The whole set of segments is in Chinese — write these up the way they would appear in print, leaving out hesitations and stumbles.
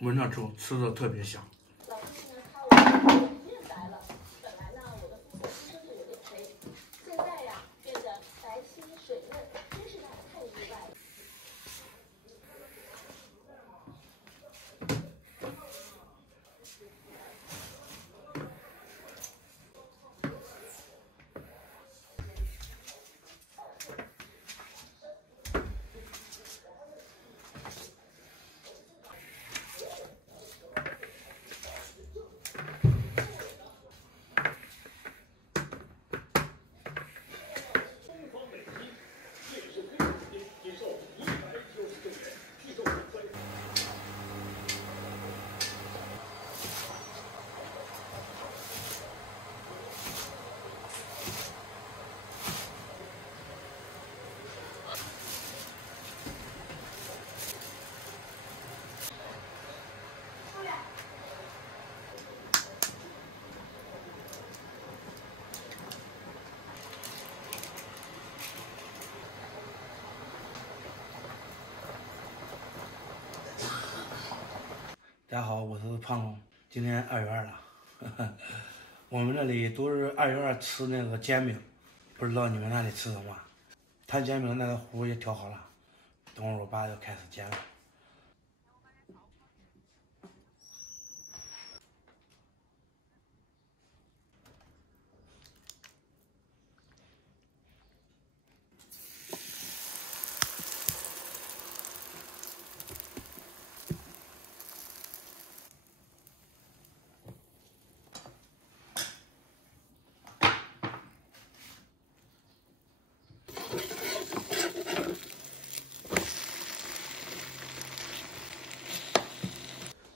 闻着之后吃的特别香。大家好，我是胖龙。今天2月2了，我们这里都是2月2吃那个煎饼，不知道你们那里吃什么？摊煎饼那个糊也调好了，等会儿我爸就开始煎了。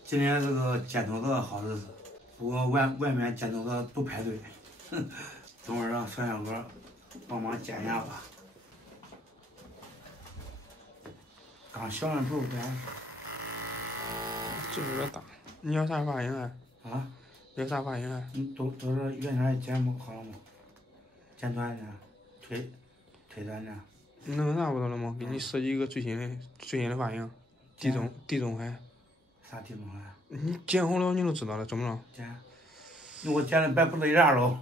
今天是个剪头的好日子，不过外面剪头的都排队。等会儿让帅小哥帮忙剪一下吧。刚削完头不然这有点大。你要啥发型啊？啊？要啥发型啊？你都是原先剪不好了吗？剪短点，推短点。那个啥不得了吗？给你设计一个最新的发型，地中海。啥地中海？你剪好了你就知道了，怎么了？剪？那我剪的白不累样喽。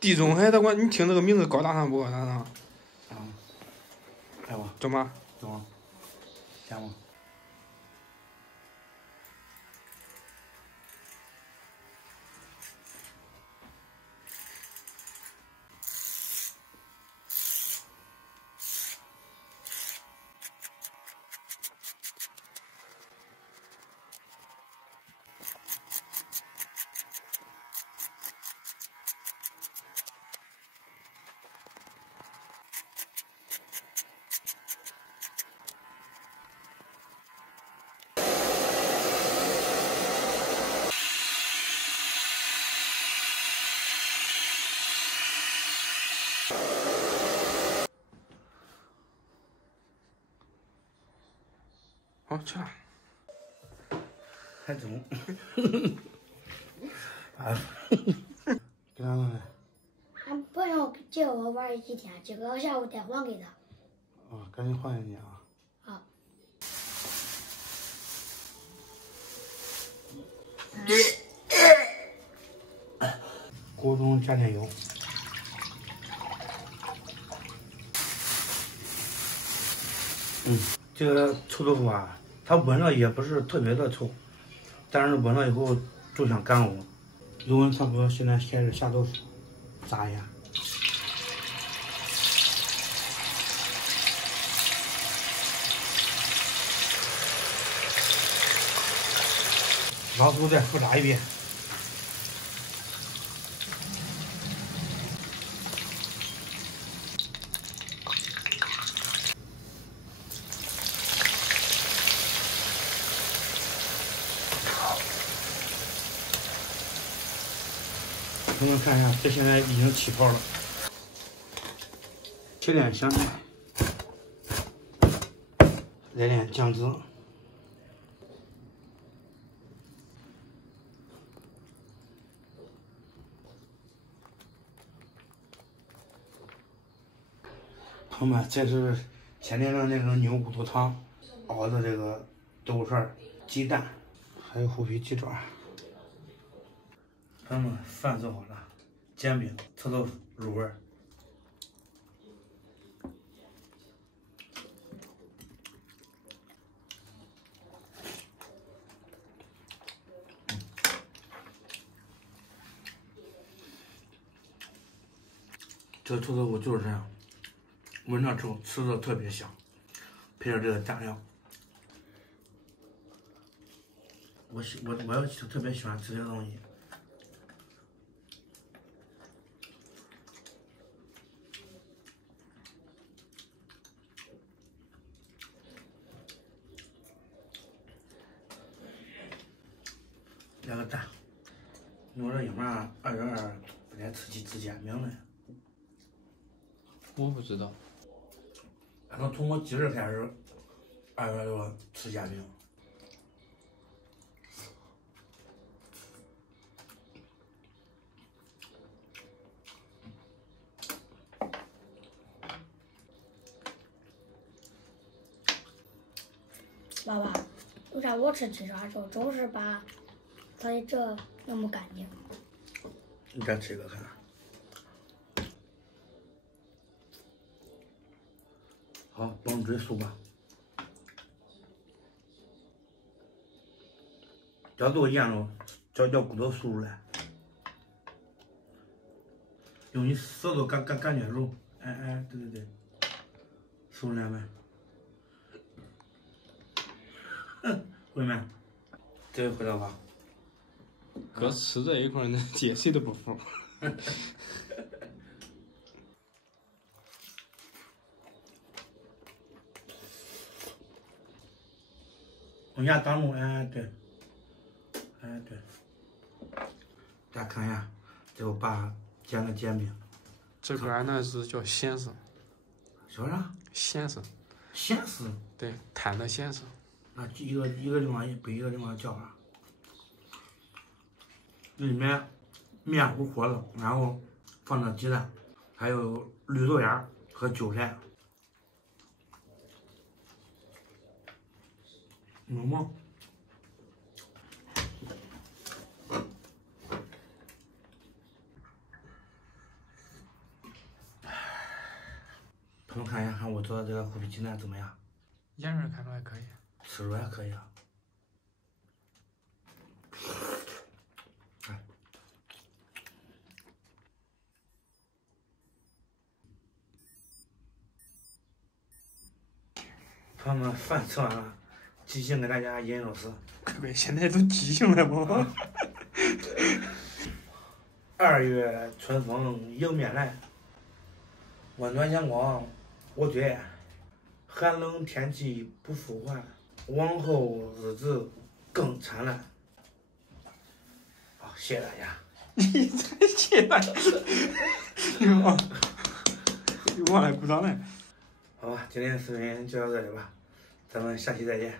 地中海，你听这个名字高大上不高大上？来吧。走吧。走。剪吧。好，去了。太重。啊！给他弄来。俺朋友借我玩几天，今个下午得还给他。啊，赶紧还给你啊！好。锅中加点油。这个臭豆腐啊，它闻了也不是特别的臭，但是闻了以后就想干呕。油温差不多，现在开始下豆腐，炸一下。老鼠再复炸一遍。你们看一下，这现在已经起泡了。切点香菜，来点酱汁，朋友们，这是前天的那个牛骨头汤熬的这个豆腐串、鸡蛋，还有虎皮鸡爪。朋友们，饭做好了，煎饼、臭豆腐入味儿。这臭豆腐就是这样，闻着之后吃着特别香，配上这个蘸料，我特别喜欢吃这个东西。来个蛋，我这爷们儿2月2不该吃煎饼呢。我不知道。俺说从我几日开始，2月6吃煎饼。爸爸，为啥我吃鸡爪的时候总是把它的这那么干净？你再吃一个看。好，帮追素吧。这都腌了，叫骨头酥了。用你舌头感觉肉，哎，对，酥了没？会没？这回来吧。哥吃这一块呢，见谁都不服。往下当中，哎对，大家看一下，这我爸煎的煎饼。这边呢是叫咸食。叫啥？咸食。咸食。对，摊的咸食。那一个地方不一个地方叫啥？里面面糊和了，然后放了鸡蛋，还有绿豆芽和韭菜。有吗？朋友看一下，看我做的这个虎皮鸡蛋怎么样？样儿看着还可以，吃着还可以啊。朋友们，饭吃完了，即兴给大家吟一首诗。可别，现在都即兴了不？2月春风迎面来，温暖阳光我最爱。寒冷天气不复还，往后日子更灿烂。好，谢谢大家。你再谢大家。你忘了鼓掌了。好吧，今天视频就到这里吧，咱们下期再见。